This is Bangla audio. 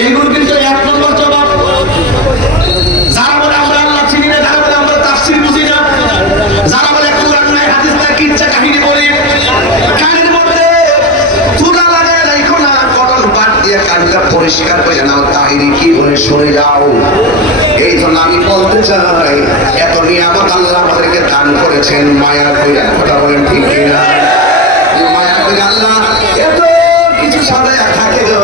এইগুলো কিন্তু 1 নম্বর জবাব। যারা বলে আমরা আল্লাহ চিনি না, যারা বলে আমরা তাফসীর বুঝি না, যারা বলে কোরআন নাই হাদিস নাই কিচ্ছা কাহিনী বলি, কানের মধ্যে চুলা লাগায় রাখো না, কটন পাট দিয়ে কানটা পরিষ্কার করে নাও, তাহিরি কি বলে শুনে যাও। এই জন্য আমি বলতে চাই, এত নিয়ামত আল্লাহ আমাদেরকে দান করেছেন, মায়া কইরা, কথা বলেন ঠিক কিনা? মায়া কইরা আল্লাহ এত কিছু সাজায়া থাকে গো,